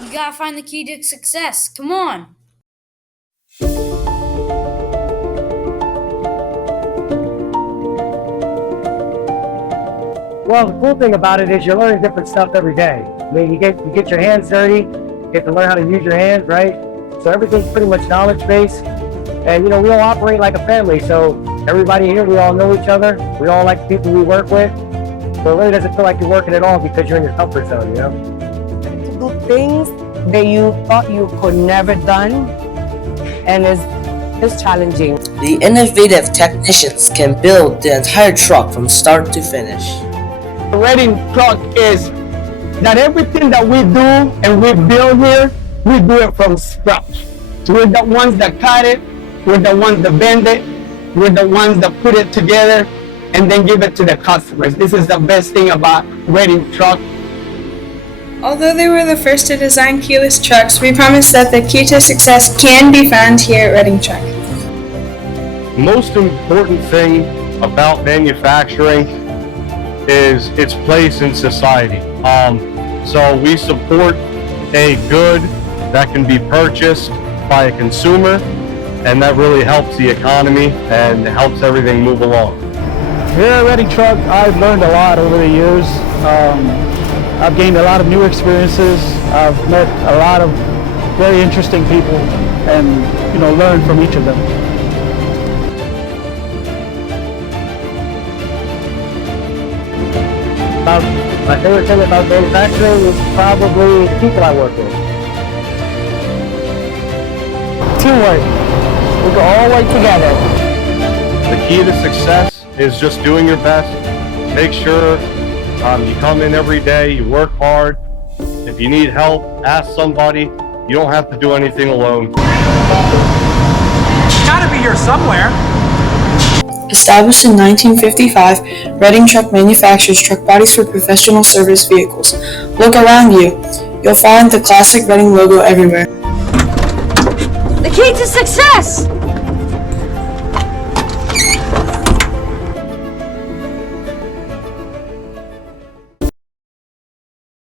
We gotta find the key to success. Come on. Well, the cool thing about it is you're learning different stuff every day. I mean, you get your hands dirty, you get to learn how to use your hands, right? So everything's pretty much knowledge based, and we all operate like a family. So everybody here, we all know each other. We all like the people we work with. So it really doesn't feel like you're working at all because you're in your comfort zone, To do things that you thought you could never done, and it's challenging. The innovative technicians can build the entire truck from start to finish. The Reading truck is that everything that we do and we build here, we do it from scratch. We're the ones that cut it, we're the ones that bend it, we're the ones that put it together and then give it to the customers. This is the best thing about Reading truck. Although they were the first to design keyless trucks, we promise that the key to success can be found here at Reading Truck. The most important thing about manufacturing is its place in society. So we support a good that can be purchased by a consumer, and that really helps the economy and helps everything move along. Here at Reading Truck, I've learned a lot over the years. I've gained a lot of new experiences. I've met a lot of very interesting people and learned from each of them. My favorite thing about manufacturing is probably the people I work with. Teamwork. We go all work together. The key to success is just doing your best. Make sure you come in every day, you work hard. If you need help, ask somebody. You don't have to do anything alone. It's gotta be here somewhere. Established in 1955, Reading Truck manufactures truck bodies for professional service vehicles. Look around you. You'll find the classic Reading logo everywhere. The key to success!